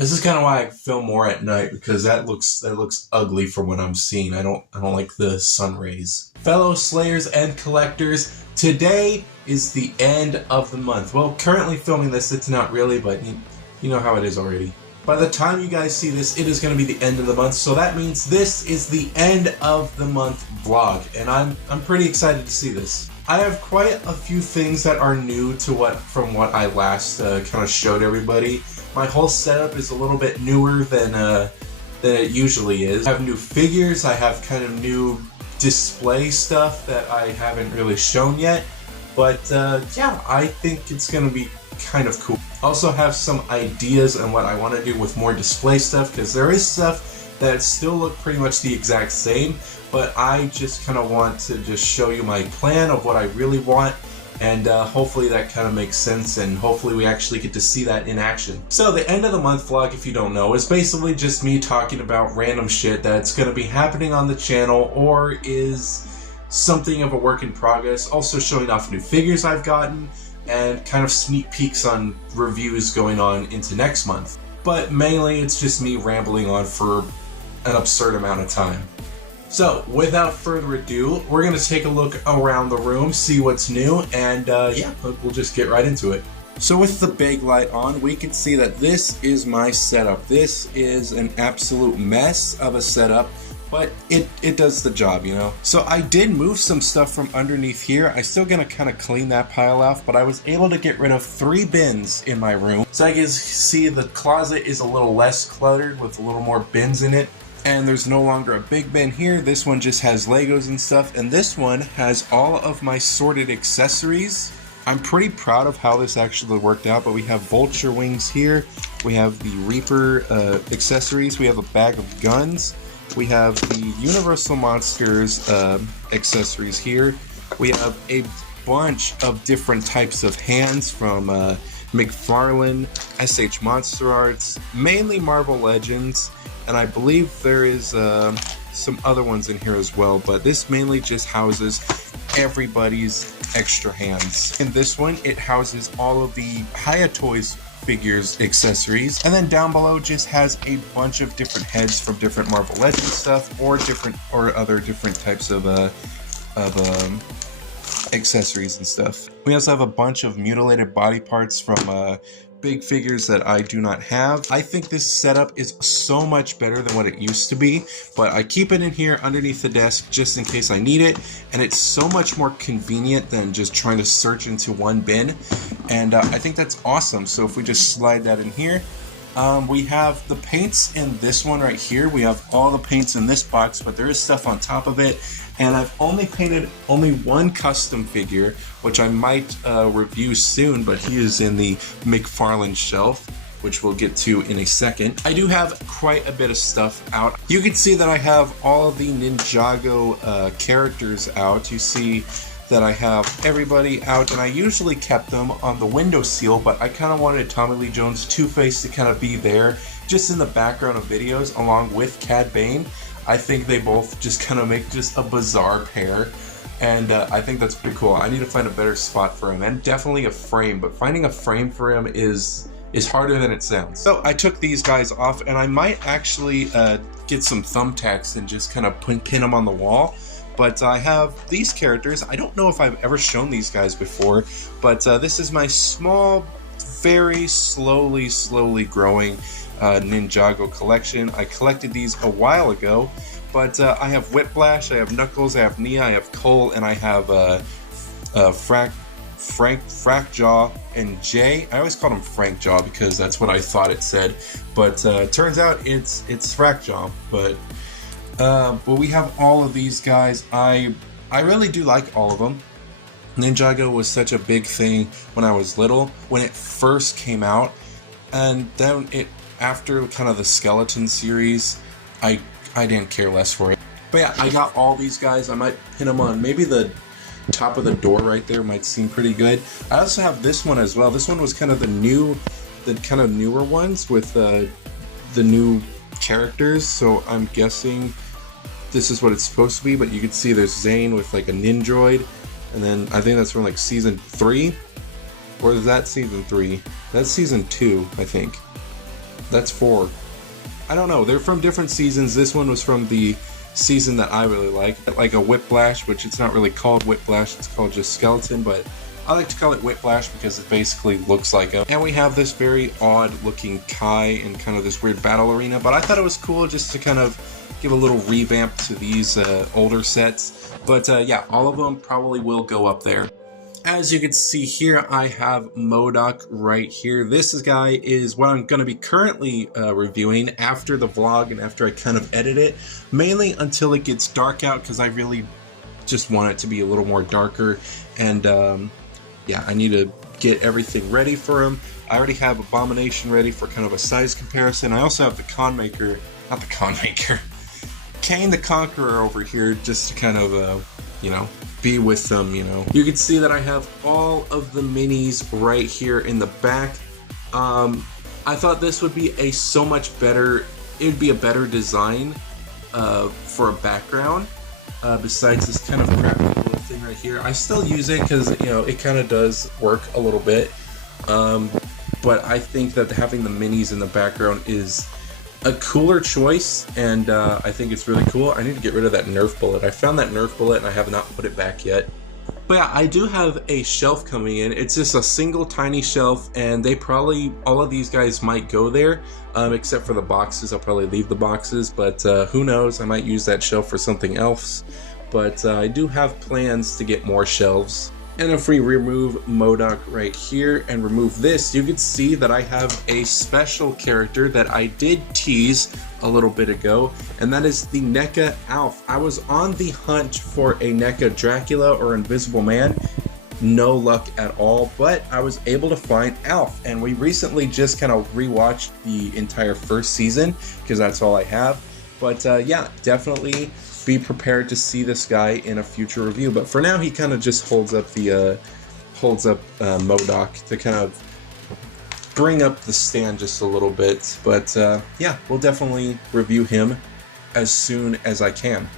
This is kind of why I film more at night, because that looks ugly from what I'm seeing. I don't like the sun rays. Fellow Slayers and collectors, today is the end of the month. Well, currently filming this, it's not really, but you know how it is already. By the time you guys see this, it is going to be the end of the month, so that means this is the end of the month vlog, and I'm pretty excited to see this. I have quite a few things that are new to from what I last kind of showed everybody. My whole setup is a little bit newer than it usually is. I have new figures, I have kind of new display stuff that I haven't really shown yet, but yeah, I think it's going to be kind of cool. I also have some ideas on what I want to do with more display stuff, because there is stuff that still look pretty much the exact same, but I just kind of want to just show you my plan of what I really want, and hopefully that kind of makes sense, and hopefully we actually get to see that in action. So the end of the month vlog, if you don't know, is basically just me talking about random shit that's going to be happening on the channel or is something of a work in progress, also showing off new figures I've gotten, and kind of sneak peeks on reviews going on into next month. But mainly it's just me rambling on for an absurd amount of time. So without further ado, we're going to take a look around the room, see what's new, and yeah, we'll just get right into it. So with the big light on, we can see that this is my setup. This is an absolute mess of a setup, but it does the job, you know? So I did move some stuff from underneath here. I'm still gonna kind of clean that pile off, but I was able to get rid of 3 bins in my room. So I can see the closet is a little less cluttered with a little more bins in it. And there's no longer a big bin here. This one just has Legos and stuff. And this one has all of my sorted accessories. I'm pretty proud of how this actually worked out, but we have vulture wings here. We have the Reaper accessories. We have a bag of guns. We have the Universal Monsters accessories here. We have a bunch of different types of hands from McFarlane, SH Monster Arts, mainly Marvel Legends, and I believe there is some other ones in here as well, but this mainly just houses everybody's extra hands. In this one, it houses all of the Hayatoys figures accessories, and then down below just has a bunch of different heads from different Marvel Legends stuff or other different types of accessories and stuff. We also have a bunch of mutilated body parts from big figures that I do not have. I think this setup is so much better than what it used to be, but I keep it in here underneath the desk just in case I need it, and it's so much more convenient than just trying to search into one bin, and I think that's awesome. So if we just slide that in here, we have the paints in this one right here. We have all the paints in this box, but there is stuff on top of it, and I've only painted one custom figure, which I might review soon, but he is in the McFarlane shelf, which we'll get to in a second. I do have quite a bit of stuff out. You can see that I have all of the Ninjago characters out. You see that I have everybody out, and I usually kept them on the windowsill, but I kind of wanted Tommy Lee Jones Two-Face to kind of be there, just in the background of videos, along with Cad Bane. I think they both just kind of make just a bizarre pair, and I think that's pretty cool. I need to find a better spot for him, and definitely a frame, but finding a frame for him is harder than it sounds. So I took these guys off, and I might actually get some thumbtacks and just kind of pin them on the wall. But I have these characters. I don't know if I've ever shown these guys before, but this is my small, very slowly growing Ninjago collection. I collected these a while ago, but I have Whiplash, I have Knuckles, I have Nia, I have Cole, and I have Frackjaw and Jay. I always called him Frankjaw because that's what I thought it said, but turns out it's Frackjaw. But we have all of these guys. I really do like all of them. Ninjago was such a big thing when I was little, when it first came out, and then after kind of the Skeleton series, I didn't care less for it. But yeah, I got all these guys. I might pin them on maybe the top of the door right there. Might seem pretty good. I also have this one as well. This one was kind of the kind of newer ones with the new characters. So I'm guessing this is what it's supposed to be. But you can see there's Zane with like a Nindroid, and then I think that's from like season 3, or is that season 3? That's season 2, I think. That's 4. I don't know. They're from different seasons. This one was from the season that I really like a Whiplash, which it's not really called Whiplash. It's called just Skeleton, but I like to call it Whiplash because it basically looks like him. And we have this very odd looking Kai in kind of this weird battle arena, but I thought it was cool just to kind of give a little revamp to these older sets. But yeah, all of them probably will go up there. As you can see here, I have MODOK right here. This guy is what I'm going to be currently reviewing after the vlog and after I kind of edit it, mainly until it gets dark out, because I really just want it to be a little more darker. And yeah, I need to get everything ready for him. I already have Abomination ready for kind of a size comparison. I also have the Kane the Conqueror over here just to kind of, you know, be with them, you know. You can see that I have all of the minis right here in the back. I thought this would be a so much better, it would be a better design for a background besides this kind of crappy little thing right here. I still use it because, you know, it kind of does work a little bit. But I think that having the minis in the background is a cooler choice, and I think it's really cool. I need to get rid of that Nerf bullet. I found that Nerf bullet and I have not put it back yet. But yeah, I do have a shelf coming in. It's just a single tiny shelf, and they probably, all of these guys might go there, except for the boxes. I'll probably leave the boxes, but who knows? I might use that shelf for something else. But I do have plans to get more shelves. And if we remove MODOK right here and remove this, you can see that I have a special character that I did tease a little bit ago, and that is the Neca Alf. I was on the hunt for a Neca Dracula or Invisible Man. No luck at all, but I was able to find Alf, and we recently just kind of rewatched the entire first season because that's all I have. But yeah, definitely be prepared to see this guy in a future review. But for now, he kind of just holds up the MODOK to kind of bring up the stand just a little bit. But yeah, we'll definitely review him as soon as I can.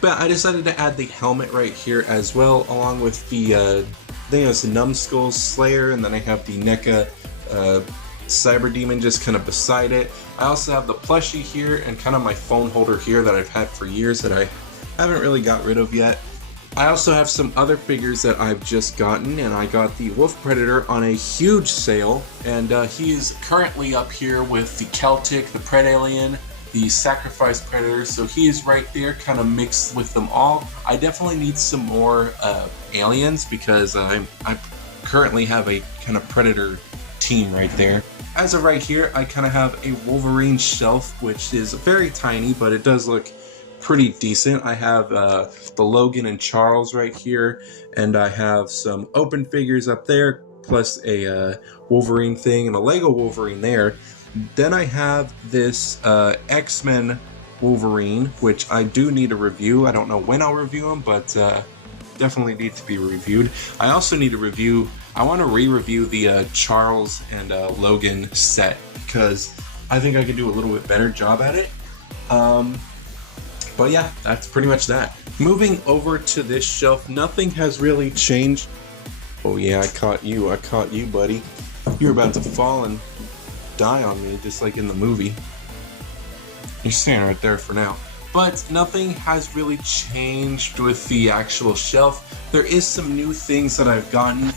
But I decided to add the helmet right here as well, along with the I think it's the Numbskull Slayer, and then I have the Neca Cyber Demon just kind of beside it. I also have the plushie here and kind of my phone holder here that I've had for years that I haven't really got rid of yet. I also have some other figures that I've just gotten, and I got the Wolf Predator on a huge sale, and he is currently up here with the Celtic, the Predalien, the Sacrifice Predator, so he is right there kind of mixed with them all. I definitely need some more aliens because I currently have a kind of Predator team right there. As of right here, I kind of have a Wolverine shelf, which is very tiny, but it does look pretty decent. I have the Logan and Charles right here, and I have some open figures up there, plus a Wolverine thing and a Lego Wolverine there. Then I have this X-Men Wolverine, which I do need to review. I don't know when I'll review him, but definitely need to be reviewed. I also need to review, I want to re-review the Charles and Logan set, because I think I could do a little bit better job at it. But yeah, that's pretty much that. Moving over to this shelf, nothing has really changed. Oh yeah, I caught you, buddy. You're about to fall and die on me, just like in the movie. You're standing right there for now. But nothing has really changed with the actual shelf. There is some new things that I've gotten.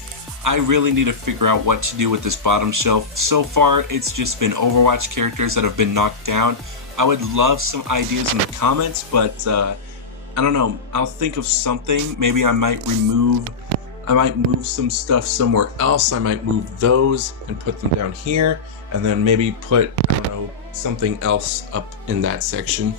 I really need to figure out what to do with this bottom shelf. So far, it's just been Overwatch characters that have been knocked down. I would love some ideas in the comments, but I don't know. I'll think of something. Maybe I might move some stuff somewhere else. I might move those and put them down here, and then maybe put, I don't know, something else up in that section.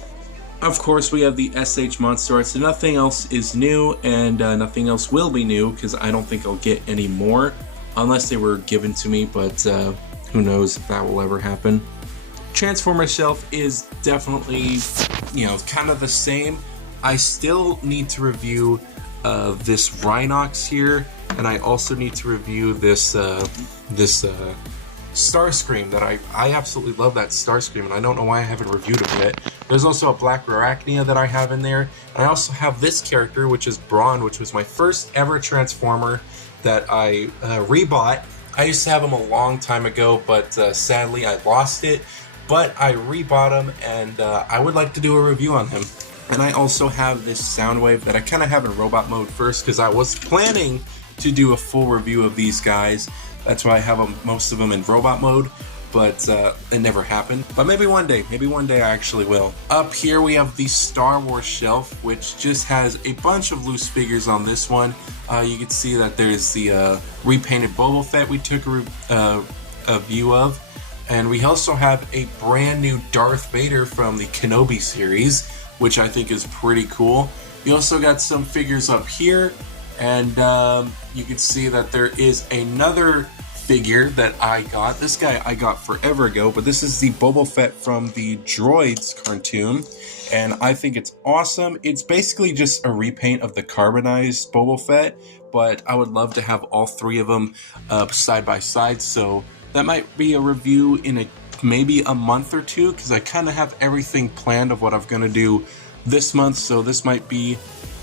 Of course, we have the SH Monster, so nothing else is new, and nothing else will be new, because I don't think I'll get any more, unless they were given to me, but who knows if that will ever happen. Transformer shelf is definitely, you know, kind of the same. I still need to review this Rhinox here, and I also need to review this Starscream that I absolutely love that Starscream, and I don't know why I haven't reviewed it yet. There's also a Black Arachnia that I have in there. And I also have this character, which is Brawn, which was my first ever Transformer that I rebought I used to have him a long time ago, but sadly I lost it. But I rebought him, and I would like to do a review on him. And I also have this Soundwave that I kind of have in robot mode first, because I was planning to do a full review of these guys. That's why I have most of them in robot mode, but it never happened. But maybe one day I actually will. Up here we have the Star Wars shelf, which just has a bunch of loose figures on this one. You can see that there's the repainted Boba Fett we took a view of. And we also have a brand new Darth Vader from the Kenobi series, which I think is pretty cool. We also got some figures up here, and you can see that there is another figure that I got. This guy I got forever ago, but this is the Boba Fett from the Droids cartoon, and I think it's awesome. It's basically just a repaint of the carbonized Boba Fett, but I would love to have all three of them side by side, so that might be a review in maybe a month or two, because I kind of have everything planned of what I'm going to do this month, so this might be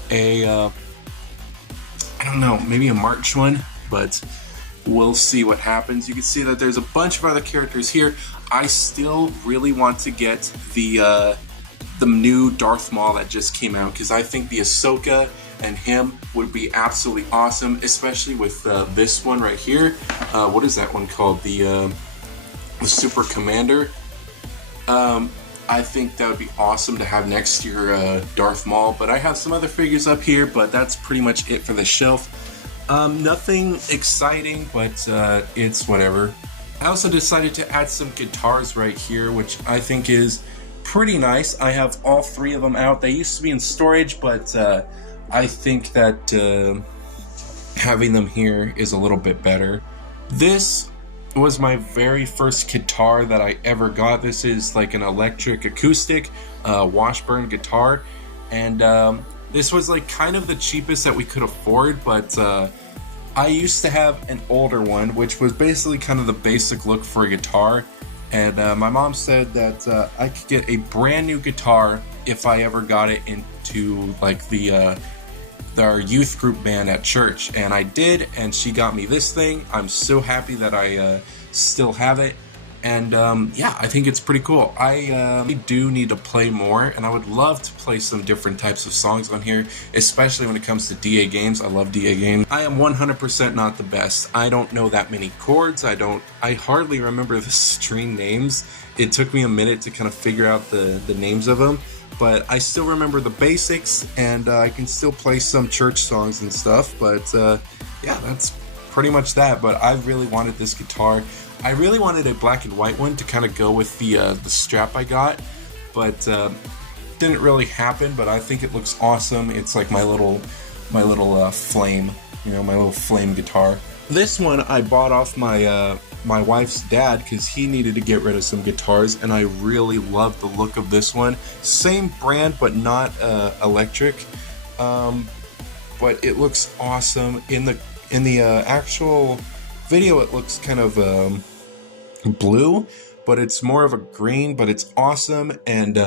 a, I don't know, maybe a March one, but we'll see what happens. You can see that there's a bunch of other characters here. I still really want to get the new Darth Maul that just came out, because I think the Ahsoka and him would be absolutely awesome, especially with this one right here. What is that one called? The Super Commander. I think that would be awesome to have next to your Darth Maul, but I have some other figures up here, but that's pretty much it for the shelf. Nothing exciting, but it's whatever. I also decided to add some guitars right here, which I think is pretty nice. I have all three of them out. They used to be in storage, but I think that having them here is a little bit better. This was my very first guitar that I ever got. This is like an electric acoustic Washburn guitar, and this was like kind of the cheapest that we could afford, but I used to have an older one, which was basically kind of the basic look for a guitar, and my mom said that I could get a brand new guitar if I ever got it into like our youth group band at church, and I did, and she got me this thing. I'm so happy that I still have it, and yeah, I think it's pretty cool. I do need to play more, and I would love to play some different types of songs on here, especially when it comes to DA games. I love DA games. I am 100% not the best. I don't know that many chords. I hardly remember the string names. It took me a minute to kind of figure out the names of them, but I still remember the basics, and I can still play some church songs and stuff, but yeah, that's pretty much that. But I really wanted this guitar. I really wanted a black and white one to kind of go with the strap I got, but didn't really happen, but I think it looks awesome. It's like my little flame, you know, my little flame guitar. This one I bought off my wife's dad because he needed to get rid of some guitars, and I really love the look of this one. Same brand, but not electric, but it looks awesome. In the actual video, it looks kind of blue, but it's more of a green, but it's awesome, and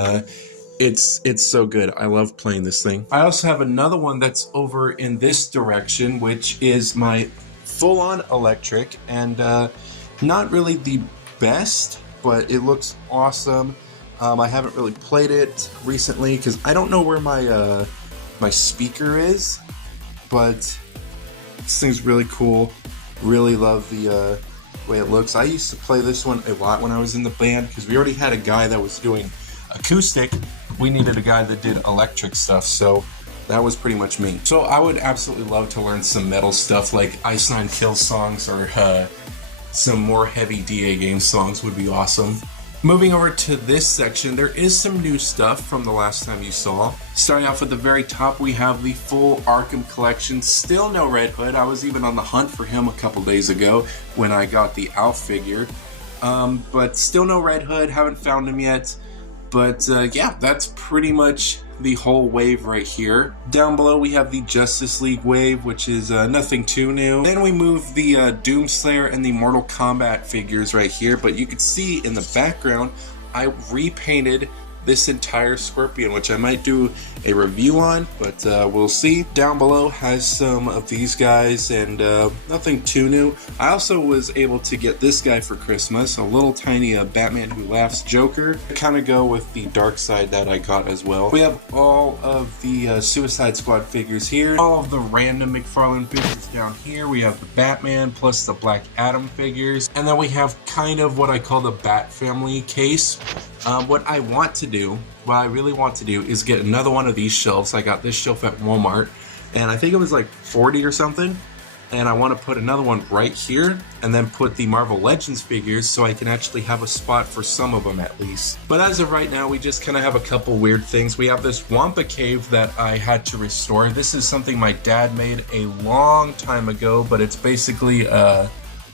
it's so good. I love playing this thing. I also have another one that's over in this direction, which is my full-on electric, and not really the best, but it looks awesome. I haven't really played it recently because I don't know where my my speaker is, but this thing's really cool. Really love the way it looks. I used to play this one a lot when I was in the band because we already had a guy that was doing acoustic. We needed a guy that did electric stuff, so that was pretty much me. So I would absolutely love to learn some metal stuff like Ice Nine Kills songs, or some more heavy DA game songs would be awesome. Moving over to this section, there is some new stuff from the last time you saw. Starting off at the very top, we have the full Arkham collection. Still no Red Hood. I was even on the hunt for him a couple days ago when I got the Alf figure. But still no Red Hood, haven't found him yet. But yeah, that's pretty much the whole wave right here. Down below we have the Justice League wave, which is nothing too new. Then we move the Doomslayer and the Mortal Kombat figures right here, but you can see in the background I repainted this entire Scorpion, which I might do a review on, but we'll see. Down below has some of these guys, and nothing too new. I also was able to get this guy for Christmas, a little tiny Batman Who Laughs Joker. I kind of go with the dark side that I got as well. We have all of the Suicide Squad figures here, all of the random McFarlane figures down here. We have the Batman plus the Black Adam figures, and then we have kind of what I call the Bat Family case. What I really want to do is get another one of these shelves. I got this shelf at Walmart, and I think it was like 40 or something. And I want to put another one right here, and then put the Marvel Legends figures so I can actually have a spot for some of them at least. But as of right now, we just kind of have a couple weird things. We have this Wampa cave that I had to restore. This is something my dad made a long time ago, but it's basically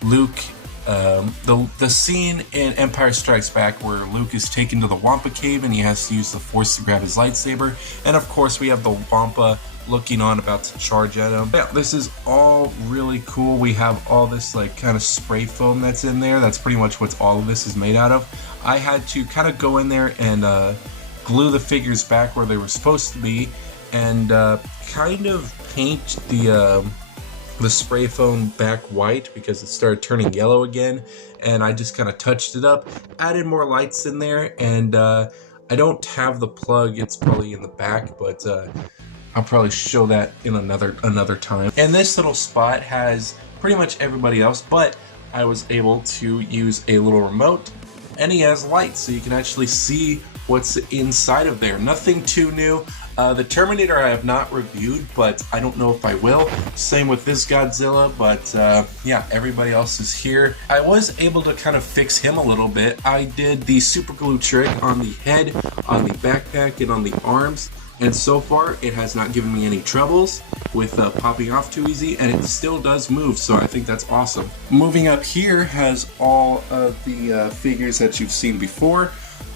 Luke. The scene in Empire Strikes Back where Luke is taken to the Wampa cave and he has to use the Force to grab his lightsaber. And of course we have the Wampa looking on, about to charge at him. Yeah, this is all really cool. We have all this like kind of spray foam that's in there. That's pretty much what all of this is made out of. I had to kind of go in there and glue the figures back where they were supposed to be, and kind of paint the spray foam back white because it started turning yellow again, and I just kind of touched it up, added more lights in there, and I don't have the plug. It's probably in the back, but I'll probably show that in another time. And this little spot has pretty much everybody else, but I was able to use a little remote, and he has lights so you can actually see what's inside of there. Nothing too new. The Terminator I have not reviewed, but I don't know if I will. Same with this Godzilla, but yeah, everybody else is here. I was able to kind of fix him a little bit. I did the super glue trick on the head, on the backpack, and on the arms, and so far it has not given me any troubles with popping off too easy, and it still does move, so I think that's awesome. Moving up here has all of the figures that you've seen before.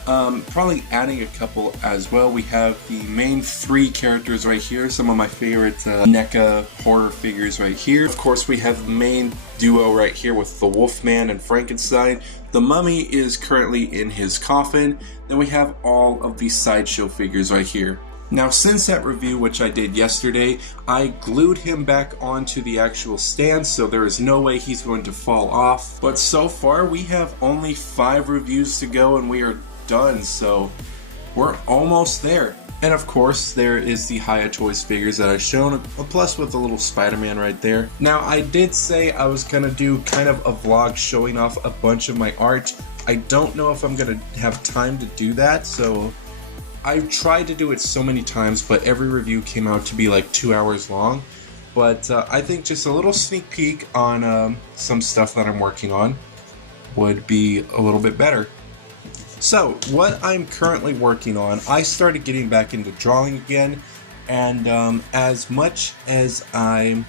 Probably adding a couple as well. We have the main three characters right here, some of my favorite NECA horror figures right here. Of course, we have the main duo right here with the Wolfman and Frankenstein. The Mummy is currently in his coffin. Then we have all of these sideshow figures right here. Now, since that review, which I did yesterday, I glued him back onto the actual stand, so there is no way he's going to fall off. But so far, we have only 5 reviews to go, and we are done, so we're almost there. And of course, there is the Hiya Toys figures that I've shown, plus with the little Spider-Man right there. Now, I did say I was gonna do kind of a vlog showing off a bunch of my art. I don't know if I'm gonna have time to do that, so I've tried to do it so many times, but every review came out to be like 2 hours long. But I think just a little sneak peek on some stuff that I'm working on would be a little bit better. So, what I'm currently working on, I started getting back into drawing again, and as much as I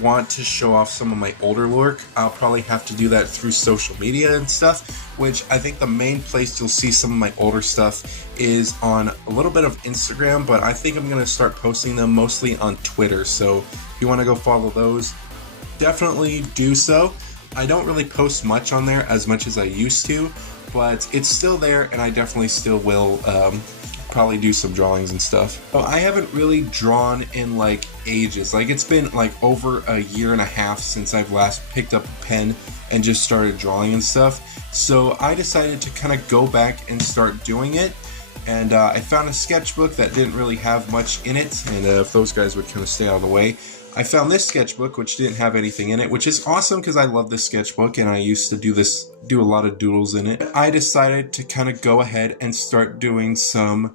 want to show off some of my older work, I'll probably have to do that through social media and stuff, which I think the main place you'll see some of my older stuff is on a little bit of Instagram, but I think I'm going to start posting them mostly on Twitter, so if you want to go follow those, definitely do so. I don't really post much on there as much as I used to, but it's still there, and I definitely still will probably do some drawings and stuff. Well, I haven't really drawn in like ages. Like, it's been like over a year and a half since I've last picked up a pen and just started drawing and stuff. So I decided to kind of go back and start doing it. And I found a sketchbook that didn't really have much in it, and if those guys would kind of stay out of the way. I found this sketchbook, which didn't have anything in it, which is awesome because I love this sketchbook and I used to do a lot of doodles in it. I decided to kind of go ahead and start doing some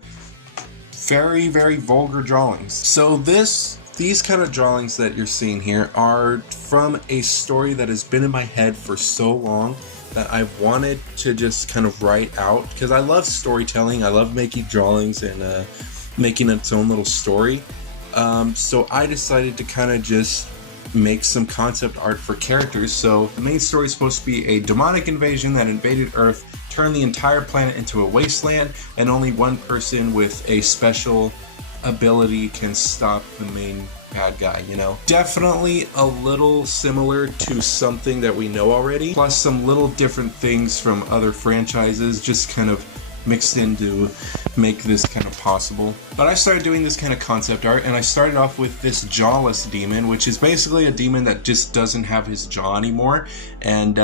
very, very vulgar drawings. So these kind of drawings that you're seeing here are from a story that has been in my head for so long that I've wanted to just kind of write out, because I love storytelling. I love making drawings and making its own little story. So I decided to kind of just make some concept art for characters. So the main story is supposed to be a demonic invasion that invaded Earth, turned the entire planet into a wasteland, and only one person with a special ability can stop the main bad guy, you know? Definitely a little similar to something that we know already, plus some little different things from other franchises, just kind of mixed in to make this kind of possible. But I started doing this kind of concept art, and I started off with this jawless demon, which is basically a demon that just doesn't have his jaw anymore. And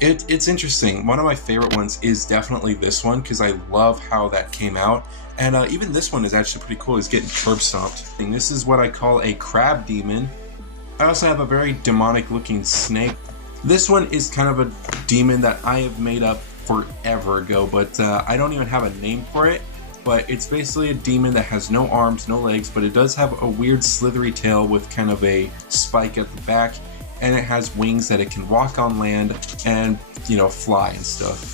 it's interesting. One of my favorite ones is definitely this one, because I love how that came out. And even this one is actually pretty cool. He's getting curb stomped. And this is what I call a crab demon. I also have a very demonic looking snake. This one is kind of a demon that I have made up forever ago, but I don't even have a name for it. But it's basically a demon that has no arms, no legs, but it does have a weird slithery tail with kind of a spike at the back, and it has wings that it can walk on land and, you know, fly and stuff.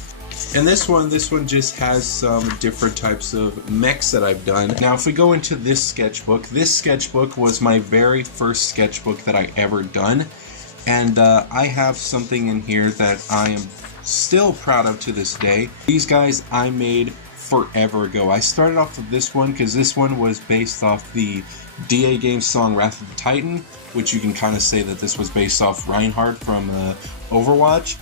And this one just has some different types of mechs that I've done. Now, if we go into this sketchbook was my very first sketchbook that I ever done. And I have something in here that I am still proud of to this day. These guys I made forever ago. I started off with this one because this one was based off the DA game song Wrath of the Titan, which you can kind of say that this was based off Reinhardt from Overwatch.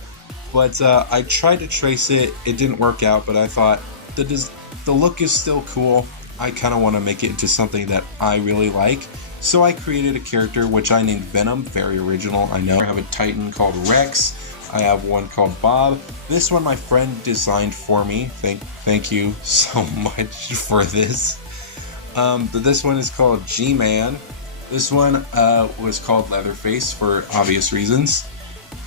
But I tried to trace it, it didn't work out, but I thought the look is still cool. I kind of want to make it into something that I really like. So I created a character which I named Venom, very original, I know. I have a Titan called Rex, I have one called Bob. This one my friend designed for me, thank you so much for this. But this one is called G-Man. This one was called Leatherface for obvious reasons.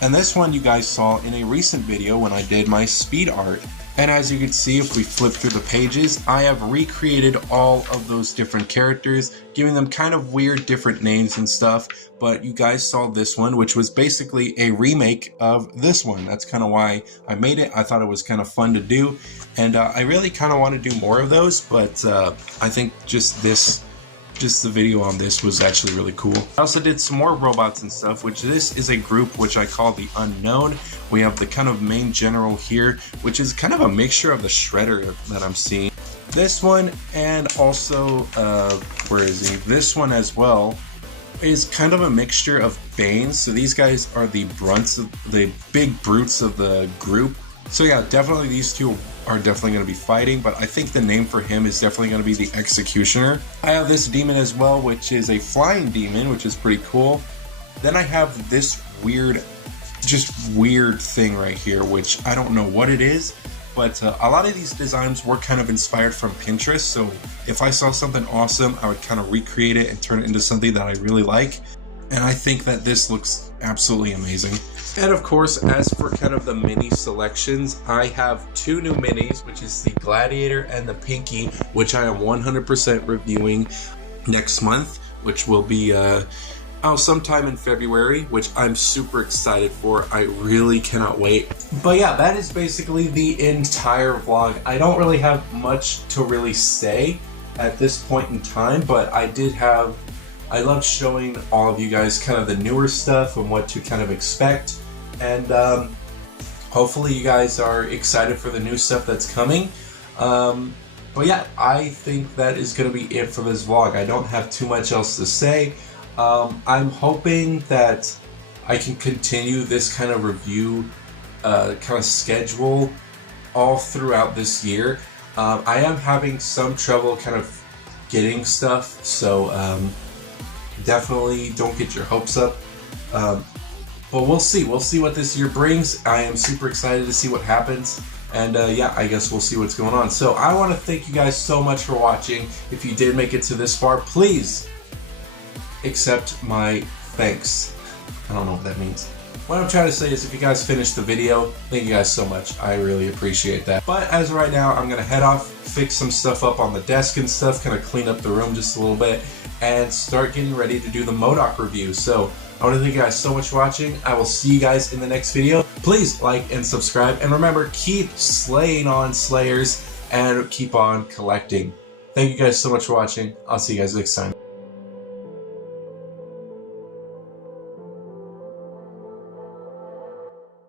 And this one you guys saw in a recent video when I did my speed art. And as you can see, if we flip through the pages, I have recreated all of those different characters, giving them kind of weird different names and stuff. But you guys saw this one, which was basically a remake of this one. That's kind of why I made it. I thought it was kind of fun to do. And I really kind of want to do more of those, but I think just the video on this was actually really cool. I also did some more robots and stuff, which this is a group which I call the Unknown. We have the kind of main general here, which is kind of a mixture of the Shredder that I'm seeing. This one, and also, where is he? This one as well, is kind of a mixture of Banes. So these guys are the big brutes of the group. So yeah, definitely these two are definitely going to be fighting, but I think the name for him is definitely going to be the Executioner. I have this demon as well, which is a flying demon, which is pretty cool. Then I have this weird thing right here, which I don't know what it is, but a lot of these designs were kind of inspired from Pinterest, so if I saw something awesome, I would kind of recreate it and turn it into something that I really like. And I think that this looks absolutely amazing. And of course, as for kind of the mini selections, I have two new minis, which is the Gladiator and the Pinky, which I am 100% reviewing next month, which will be sometime in February, which I'm super excited for. I really cannot wait. But yeah, that is basically the entire vlog. I don't really have much to really say at this point in time, but I love showing all of you guys kind of the newer stuff and what to kind of expect. And hopefully you guys are excited for the new stuff that's coming. But yeah, I think that is going to be it for this vlog. I don't have too much else to say. I'm hoping that I can continue this kind of review kind of schedule all throughout this year. I am having some trouble kind of getting stuff, so definitely don't get your hopes up. But we'll see what this year brings. I am super excited to see what happens. And yeah, I guess we'll see what's going on. So I want to thank you guys so much for watching. If you did make it to this far, please accept my thanks. I don't know what that means. What I'm trying to say is if you guys finished the video, thank you guys so much. I really appreciate that. But as of right now, I'm going to head off, fix some stuff up on the desk and stuff, kind of clean up the room just a little bit, and start getting ready to do the MODOK review. So I want to thank you guys so much for watching. I will see you guys in the next video. Please like and subscribe. And remember, keep slaying on Slayers and keep on collecting. Thank you guys so much for watching. I'll see you guys next time.